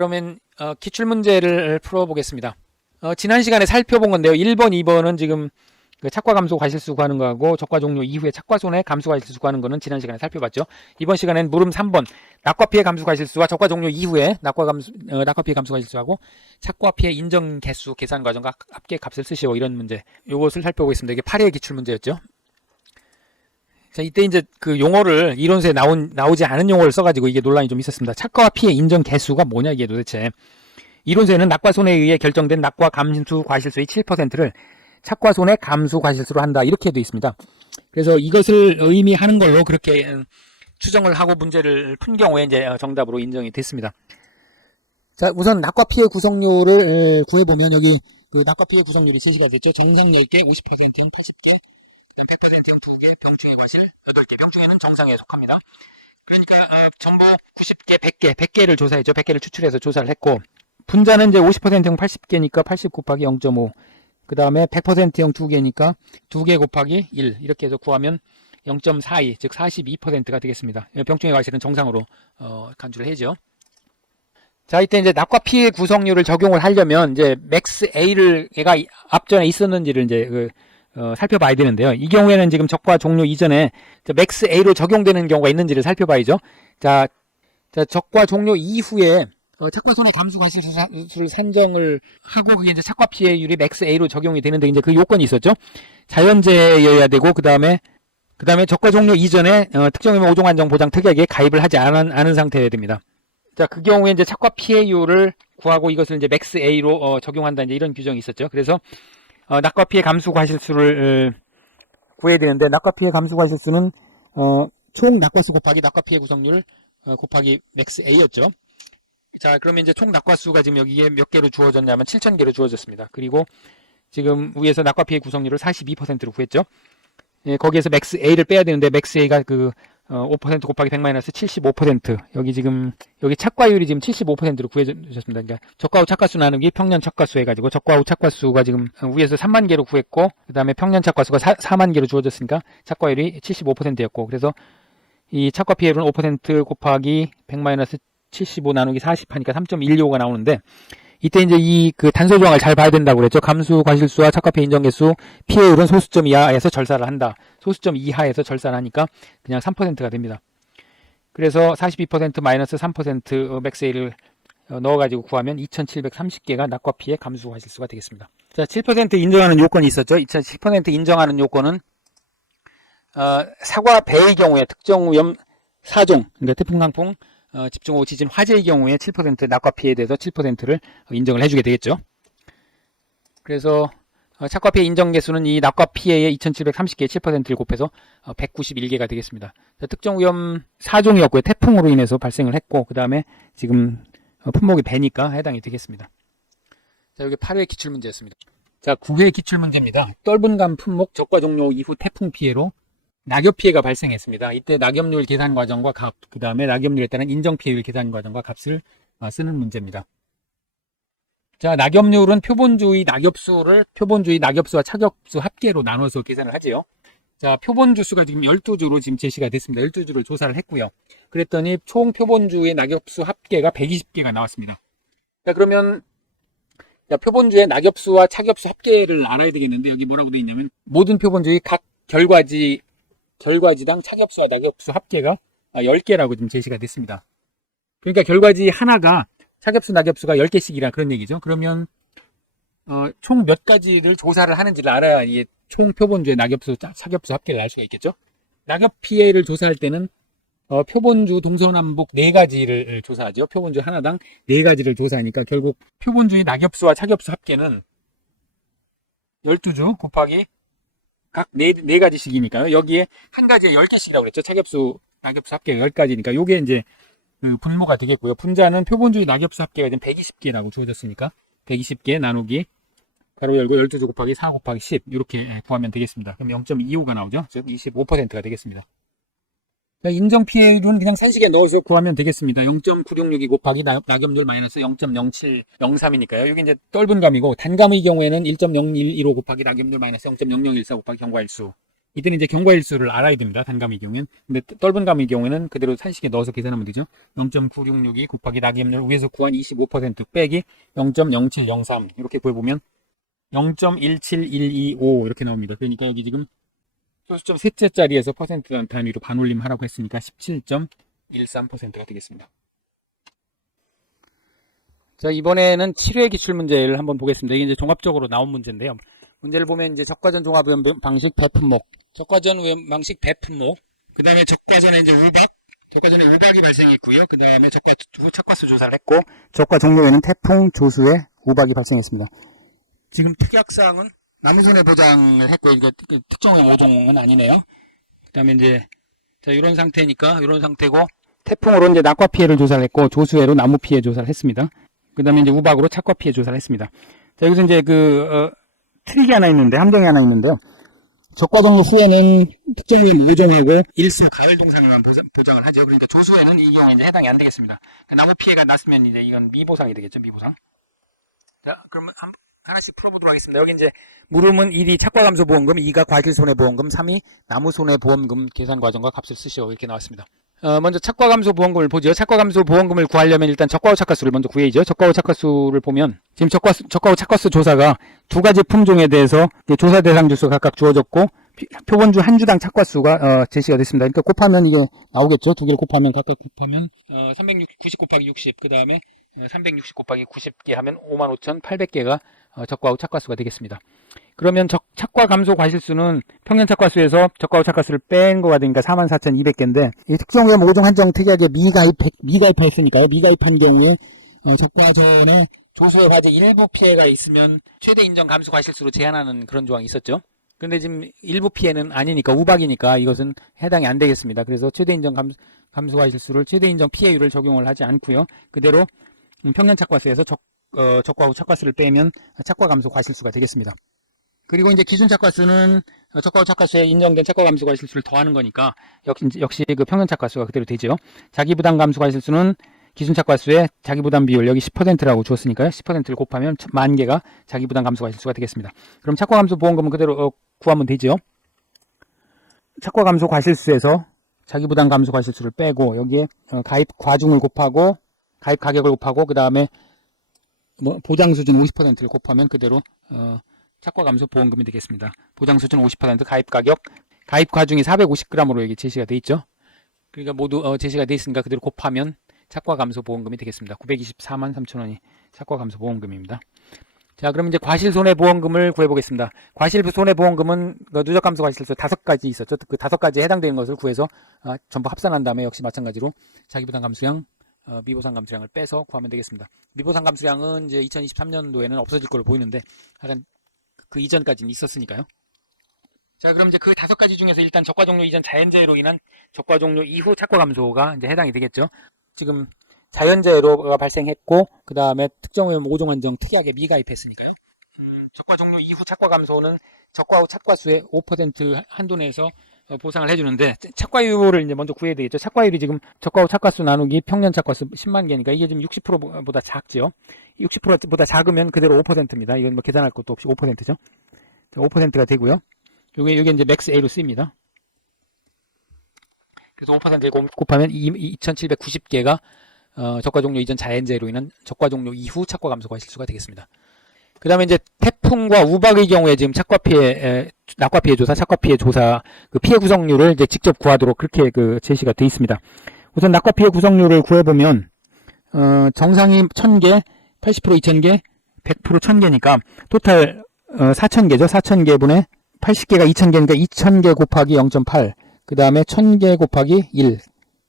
그러면 기출문제를 풀어보겠습니다. 지난 시간에 살펴본 건데요. 1번, 2번은 지금 그 착과 감소 과실수 구하는 거하고 적과 종료 이후에 착과손해 감소 과실수 구하는 거는 지난 시간에 살펴봤죠. 이번 시간에는 물음 3번 낙과 피해 감소 과실수와 적과 종료 이후에 낙과 피해 감소 과실수하고 착과 피해 인정 개수 계산 과정과 합계 값을 쓰시오, 이런 문제, 요것을 살펴보겠습니다. 이게 8회 기출 문제였죠. 자, 이때 이제 그 용어를 이론서에 나오지 않은 용어를 써가지고 이게 논란이 좀 있었습니다. 착과와 피해 인정 개수가 뭐냐, 이게 도대체. 이론서에는 낙과 손해에 의해 결정된 낙과 감수 과실수의 7%를 착과 손해 감수 과실수로 한다, 이렇게 되어 있습니다. 그래서 이것을 의미하는 걸로 그렇게 추정을 하고 문제를 푼 경우에 이제 정답으로 인정이 됐습니다. 자, 우선 낙과 피해 구성률을 구해보면 여기 그 낙과 피해 구성률이 제시가 됐죠. 정상 10개, 50%는 80개, 100%는 2개, 병충해 과실 8개, 병충해는 정상에 속합니다. 그러니까 정보 90개, 100개를 조사했죠. 100개를 추출해서 조사를 했고, 분자는 이제 50%형 80개니까 80 곱하기 0.5, 그 다음에 100%형 2개니까 2개 곱하기 1, 이렇게 해서 구하면 0.42, 즉 42%가 되겠습니다. 병충해 과실은 정상으로 간주를 해죠. 자, 이때 이제 낙과 피해 구성률을 적용을 하려면 이제 맥스 A를 얘가 앞전에 있었는지를 이제 살펴봐야 되는데요. 이 경우에는 지금 적과 종료 이전에 맥스 A로 적용되는 경우가 있는지를 살펴봐야죠. 자, 적과 종료 이후에 착과 손해 감수 과실수를 산정을 하고, 그게 이제 착과 피해율이 맥스 A로 적용이 되는데, 이제 그 요건이 있었죠. 자연재해여야 되고, 그 다음에 적과 종료 이전에 특정의무 5종 안정 보장 특약에 가입을 하지 않은 상태여야 됩니다. 자, 그 경우에 이제 착과 피해율을 구하고 이것을 이제 맥스 A로 적용한다, 이제 이런 규정이 있었죠. 그래서 낙과 피해 감수 과실수를 구해야 되는데, 낙과 피해 감수 과실수는 총 낙과수 곱하기 낙과 피해 구성률 곱하기 맥스 A였죠. 자, 그러면 이제 총 낙과수가 지금 여기에 몇 개로 주어졌냐면 7,000개로 주어졌습니다. 그리고 지금 위에서 낙과 피해 구성률을 42%로 구했죠. 예, 거기에서 맥스 A를 빼야 되는데, 맥스 A가 그 5% 곱하기 100 마이너스 75%, 여기 착과율이 지금 75%로 구해졌습니다. 그러니까 적과 후 착과수 나누기 평년 착과수 해가지고 적과 후 착과수가 지금 위에서 3만 개로 구했고, 그 다음에 평년 착과수가 4만 개로 주어졌으니까 착과율이 75%였고, 그래서 이 착과 피해율은 5% 곱하기 100 마이너스 75 나누기 40 하니까 3.125가 나오는데, 이때 이제 이 그 단서 조항을 잘 봐야 된다고 그랬죠. 감수 과실수와 착과 피해 인정 개수 피해율은 소수점 이하에서 절사를 한다. 소수점 이하에서 절사를 하니까 그냥 3%가 됩니다. 그래서 42% 마이너스 3% 맥스 A를 넣어가지고 구하면 2,730개가 낙과 피해 감수 과실수가 되겠습니다. 자, 7% 인정하는 요건이 있었죠. 7% 인정하는 요건은 사과 배의 경우에 특정 위험 4종, 그러니까 태풍, 강풍, 집중호우, 지진, 화재의 경우에 7% 낙과 피해에 대해서 7%를 인정을 해주게 되겠죠. 그래서 착과 피해 인정 개수는 이 낙과 피해의 2,730개의 7%를 곱해서 191개가 되겠습니다. 특정 위험 4종이었고요. 태풍으로 인해서 발생을 했고, 그 다음에 지금 품목이 배니까 해당이 되겠습니다. 자, 여기 8회 기출문제였습니다. 자, 9회 기출문제입니다. 떫은감 품목 적과 종료 이후 태풍 피해로 낙엽 피해가 발생했습니다. 이때 낙엽률 계산 과정과 값, 그 다음에 낙엽률에 따른 인정 피해율 계산 과정과 값을 쓰는 문제입니다. 자, 낙엽률은 표본주의 낙엽수와 착엽수 합계로 나눠서 계산을 하지요. 자, 표본주수가 지금 12주로 지금 제시가 됐습니다. 12주를 조사를 했고요. 그랬더니 총 표본주의 낙엽수 합계가 120개가 나왔습니다. 자, 그러면 표본주의 낙엽수와 착엽수 합계를 알아야 되겠는데, 여기 뭐라고 되어 있냐면 모든 표본주의 각 결과지당 착엽수와 낙엽수 합계가 10개라고 지금 제시가 됐습니다. 그러니까 결과지 하나가 착엽수, 낙엽수가 10개씩이라 그런 얘기죠. 그러면 총 몇 가지를 조사를 하는지를 알아야 이게 총 표본주의 낙엽수, 착엽수 합계를 알 수가 있겠죠. 낙엽 피해를 조사할 때는 표본주 동서남북 4가지를 조사하죠. 표본주 하나당 4가지를 조사하니까 결국 표본주의 낙엽수와 착엽수 합계는 12주 곱하기 각 4가지씩이니까요. 여기에 한 가지에 10개씩이라고 그랬죠. 착엽수, 낙엽수 합계가 10가지니까 요게 이제 분모가 되겠고요. 분자는 표본주의 낙엽수 합계가 120개라고 주어졌으니까 120개 나누기 가로 열고 12주 곱하기 4 곱하기 10 이렇게 구하면 되겠습니다. 그럼 0.25가 나오죠. 즉 25%가 되겠습니다. 인정 피해율은 그냥 산식에 넣어서 구하면 되겠습니다. 0.9662 곱하기 낙엽률 마이너스 0.0703이니까요. 이게 이제 떫은감이고, 단감의 경우에는 1.0115 곱하기 낙엽률 마이너스 0.0014 곱하기 경과일수. 이때는 이제 경과일수를 알아야 됩니다. 단감의 경우에는. 근데 떫은 감의 경우에는 그대로 산식에 넣어서 계산하면 되죠. 0.9662 곱하기 낙이염률 위에서 구한 25% 빼기 0.0703 이렇게 구해보면 0.17125 이렇게 나옵니다. 그러니까 여기 지금 소수점 셋째 자리에서 퍼센트 단위로 반올림 하라고 했으니까 17.13%가 되겠습니다. 자, 이번에는 7회 기출문제를 한번 보겠습니다. 이게 이제 종합적으로 나온 문제인데요. 문제를 보면 이제 적과전 종합오염 방식 배품목, 적과전 오염 방식 배품목, 그 다음에 적과전에 이제 적과전에 우박이 발생했고요. 그 다음에 착과수 조사를 했고, 적과 종료에는 태풍, 조수에 우박이 발생했습니다. 지금 특약사항은 나무손해 보장을 했고, 이거 특정의 모종은 아니네요. 그 다음에 이제, 자, 이런 상태니까, 이런 상태고, 태풍으로 이제 낙과 피해를 조사를 했고, 조수해로 나무 피해 조사를 했습니다. 그 다음에 이제 우박으로 착과 피해 조사를 했습니다. 자, 여기서 이제 트릭이 하나 있는데, 함정이 하나 있는데요. 적과 종료 후에는 특정의 모종하고 일소 가을 동상을만 보장을 하죠. 그러니까 조수에는 이 경우에 이제 해당이 안 되겠습니다. 나무 피해가 났으면 이제 이건 미보상이 되겠죠, 미보상. 자, 그러면 하나씩 풀어보도록 하겠습니다. 여기 이제 물음은 1이 착과 감소 보험금, 2가 과실 손해 보험금, 3이 나무 손해 보험금 계산 과정과 값을 쓰시오 이렇게 나왔습니다. 먼저 착과 감소 보험금을 보죠. 착과 감소 보험금을 구하려면 일단 적과 후 착과수를 먼저 구해야죠. 적과 후 착과수를 보면 지금 적과 후 착과수 조사가 두 가지 품종에 대해서 조사 대상 주수가 각각 주어졌고 표본주 한 주당 착과수가 제시가 됐습니다. 그러니까 곱하면 이게 나오겠죠. 두 개를 곱하면 각각 곱하면 390 곱하기 60 그 다음에 360 곱하기 90개 하면 55,800개가 적과 후 착과수가 되겠습니다. 그러면 착과 감소 과실수는 평년 착과수에서 적과 후 착과수를 뺀 거가 되니까 44,200개인데 이 특정오염 5종 한정 특이하게 미가입하였으니까요. 미가입한 경우에 적과 전에 조수의 화재 일부 피해가 있으면 최대 인정 감소 과실수로 제한하는 그런 조항이 있었죠. 그런데 지금 일부 피해는 아니니까 우박이니까 이것은 해당이 안 되겠습니다. 그래서 최대 인정 감소 과실수를 최대 인정 피해율을 적용을 하지 않고요. 그대로 평년 착과수에서 적과 후 착과수를 빼면 착과 감소 과실수가 되겠습니다. 그리고 이제 기준 착과수는 적과 후 착과수에 인정된 착과 감소 과실수를 더하는 거니까 역시 그 평년 착과수가 그대로 되죠. 자기 부담 감소 과실수는 기준 착과수의 자기 부담 비율 여기 10%라고 주었으니까요. 10%를 곱하면 10,000개가 자기 부담 감소 과실수가 되겠습니다. 그럼 착과 감소 보험금은 그대로 구하면 되죠. 착과 감소 과실수에서 자기 부담 감소 과실수를 빼고 여기에 가입 과중을 곱하고 가입 가격을 곱하고 그 다음에 보장 수준 50%를 곱하면 그대로 착과 감소 보험금이 되겠습니다. 보장 수준 50% 가입 가격 가입 과중이 450g으로 여기 제시가 돼 있죠. 그러니까 모두 제시가 돼 있으니까 그대로 곱하면 착과 감소 보험금이 되겠습니다. 923만3천원이 착과 감소 보험금입니다. 자, 그럼 이제 과실 손해 보험금을 구해 보겠습니다. 과실 손해 보험금은 누적 감소 과실수 5가지 있었죠. 그 5가지에 해당되는 것을 구해서 전부 합산한 다음에 역시 마찬가지로 자기 부담 감수량 미보상 감수량을 빼서 구하면 되겠습니다. 미보상 감수량은 이제 2023년도에는 없어질 걸로 보이는데 하여간 그 이전까지는 있었으니까요. 자, 그럼 이제 그 5가지 중에서 일단 적과 종료 이전 자연재해로 인한 적과 종료 이후 착과 감소가 이제 해당이 되겠죠. 지금 자연재해로가 발생했고 그 다음에 특정오염 5종 한정 특이하게 미가입했으니까요. 적과 종료 이후 착과 감소는 적과 후 착과수의 5% 한도 내에서 보상을 해주는데 착과율을 이제 먼저 구해야 되겠죠. 착과율이 지금 적과 후 착과수 나누기 평년 착과수 10만 개니까 이게 지금 60%보다 작죠. 60%보다 작으면 그대로 5%입니다. 이건 뭐 계산할 것도 없이 5%죠. 5%가 되고요. 요게 이제 맥스 A로 쓰입니다. 그래서 5%를 곱하면 2,790개가 적과 종료 이전 자연재해로 인한 적과 종료 이후 착과 감소 과실수가 되겠습니다. 그 다음에 이제 태풍과 우박의 경우에 지금 착과 피해, 낙과 피해 조사, 착과 피해 조사, 그 피해 구성률을 이제 직접 구하도록 그렇게 제시가 되어 있습니다. 우선 낙과 피해 구성률을 구해보면, 정상이 1000개, 80% 2000개, 100% 1000개니까, 토탈, 4000개죠. 4000개분의 80개가 2000개니까 2000개 곱하기 0.8, 그 다음에 1000개 곱하기 1.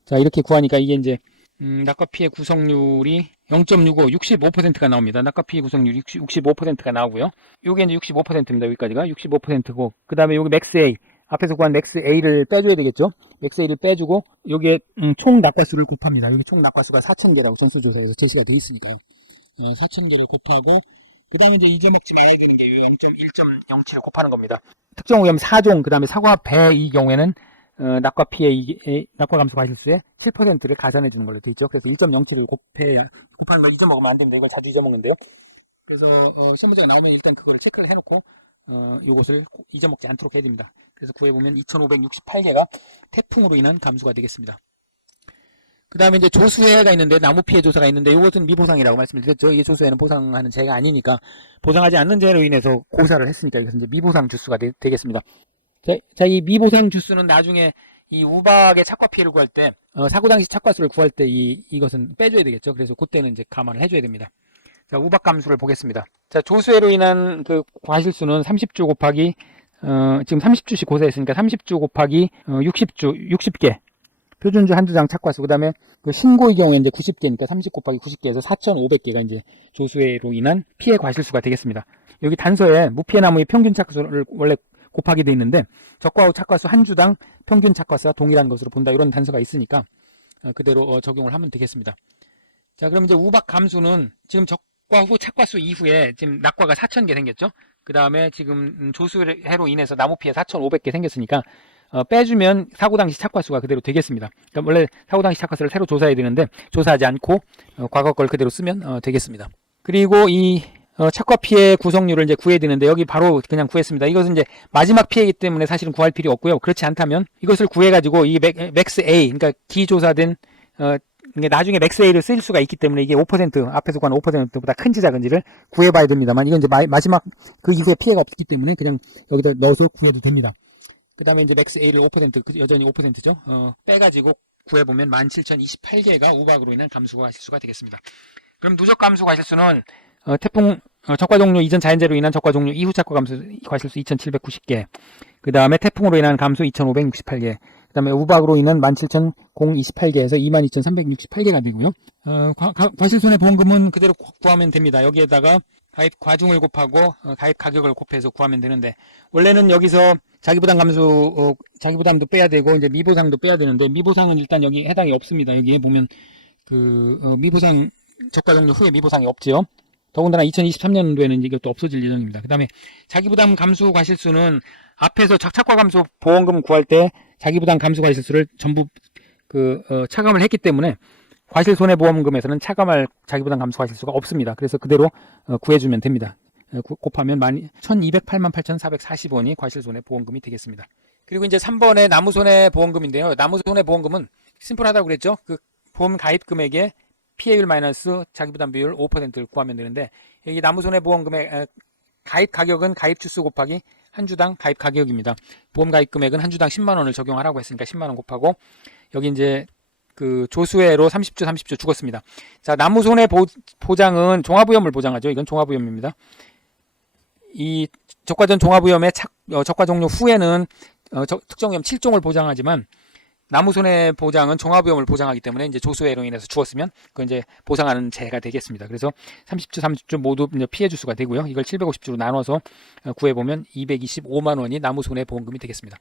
자, 이렇게 구하니까 이게 이제, 낙과 피해 구성률이 0.65, 65%가 나옵니다. 낙과 피해 구성률이 65%가 나오고요. 요게 이제 65%입니다. 여기까지가 65%고, 그 다음에 여기 맥스 A, 앞에서 구한 맥스 A를 빼줘야 되겠죠. 맥스 A를 빼주고, 요게 총 낙과수를 곱합니다. 여기 총 낙과수가 4000개라고 전수조사에서 제시가 되어 있으니까요. 4000개를 곱하고, 그 다음에 이제 잊어먹지 말아야 되는 게 0.1.07을 곱하는 겁니다. 특정 오염 4종, 그 다음에 사과, 배 이 경우에는 낙과 피해, 낙과 감소 과실수의 7%를 가산해 주는 걸로 되어 있죠. 그래서 1.07을 곱하는 걸 잊어먹으면 안 됩니다. 이걸 자주 잊어먹는데요. 그래서 시험 문제가 나오면 일단 그거를 체크를 해놓고 이것을 잊어먹지 않도록 해야 됩니다. 그래서 구해보면 2568개가 태풍으로 인한 감소가 되겠습니다. 그 다음에 이제 조수해가 있는데, 나무 피해 조사가 있는데, 이것은 미보상이라고 말씀을 드렸죠. 이게 조수해는 보상하는 재가 아니니까, 보상하지 않는 재로 인해서 고사를 했으니까, 이것은 이제 미보상 주수가 되겠습니다. 자, 이 미보상 주수는 나중에 이 우박의 착과 피해를 구할 때, 사고 당시 착과수를 구할 때 이것은 빼줘야 되겠죠. 그래서 그때는 이제 감안을 해줘야 됩니다. 자, 우박 감수를 보겠습니다. 자, 조수해로 인한 그 과실수는 30주 곱하기, 지금 30주씩 고사했으니까 30주 곱하기 60개. 표준주 한두 장 착과수. 그 다음에 그 신고의 경우에 이제 90개니까 30 곱하기 90개에서 4,500개가 이제 조수해로 인한 피해 과실수가 되겠습니다. 여기 단서에 무피해 나무의 평균 착과수를 원래 곱하게 돼 있는데, 적과 후 착과수 한 주당 평균 착과수와 동일한 것으로 본다, 이런 단서가 있으니까 그대로 적용을 하면 되겠습니다. 자, 그럼 이제 우박 감수는 지금 적과 후 착과수 이후에 지금 낙과가 4,000개 생겼죠. 그 다음에 지금 조수해로 인해서 나무 피해 4,500개 생겼으니까 빼주면 사고 당시 착과수가 그대로 되겠습니다. 그러니까 원래 사고 당시 착과수를 새로 조사해야 되는데, 조사하지 않고 과거 걸 그대로 쓰면 되겠습니다. 그리고 이 착과 피해 구성률을 이제 구해야 되는데, 여기 바로 그냥 구했습니다. 이것은 이제 마지막 피해이기 때문에 사실은 구할 필요 없고요. 그렇지 않다면 이것을 구해가지고 이 맥스 A, 그러니까 기조사된 나중에 맥스 A를 쓸 수가 있기 때문에, 이게 5% 앞에서 구한 5%보다 큰지 작은지를 구해봐야 됩니다만, 이건 이제 마지막 그 이후에 피해가 없기 때문에 그냥 여기다 넣어서 구해도 됩니다. 그 다음에 이제 맥스 A를 5%, 여전히 5%죠. 빼가지고 구해보면 17,028개가 우박으로 인한 감소가 실수가 되겠습니다. 그럼 누적 감소 과실수는 태풍 적과 종료 이전 자연재해로 인한 적과 종료 이후 착과 감소 과실수 2,790개, 그 다음에 태풍으로 인한 감소 2,568개, 그 다음에 우박으로 인한 17,028개에서 22,368개가 되고요. 과실손해보험금은 그대로 구하면 됩니다. 여기에다가 가입 과중을 곱하고 가입 가격을 곱해서 구하면 되는데, 원래는 여기서 자기부담 감수, 자기부담도 빼야 되고 이제 미보상도 빼야 되는데, 미보상은 일단 여기 해당이 없습니다. 여기에 보면 미보상 적과 종료 후에 미보상이 없지요. 더군다나 2023년도에는 이것도 없어질 예정입니다. 그 다음에 자기부담 감수 과실수는 앞에서 착과 감소 보험금 구할 때 자기부담 감수 과실수를 전부 차감을 했기 때문에 과실손해보험금에서는 차감할 자기부담 감수 과실수가 없습니다. 그래서 그대로 구해주면 됩니다. 곱하면 1,208만 8,440원이 과실손해보험금이 되겠습니다. 그리고 이제 3번에 나무손해보험금인데요. 나무손해보험금은 심플하다고 그랬죠. 그 보험 가입 금액에 피해율 마이너스 자기부담 비율 5%를 구하면 되는데, 여기 나무손해보험금의 가입 가격은 가입 주수 곱하기 한 주당 가입 가격입니다. 보험 가입 금액은 한 주당 10만 원을 적용하라고 했으니까 10만 원 곱하고, 여기 이제 그 조수해로 30주 죽었습니다. 자, 나무손해보장은 종합위험을 보장하죠. 이건 종합위험입니다. 이 적과전 종합위험의 적과 종료 후에는 특정위험 7종을 보장하지만, 나무손해보장은 종합위험을 보장하기 때문에 이제 조수해로 인해서 죽었으면 그건 이제 보상하는 재가 되겠습니다. 그래서 30주 모두 이제 피해 주수가 되고요. 이걸 750주로 나눠서 구해보면 225만 원이 나무손해보험금이 되겠습니다.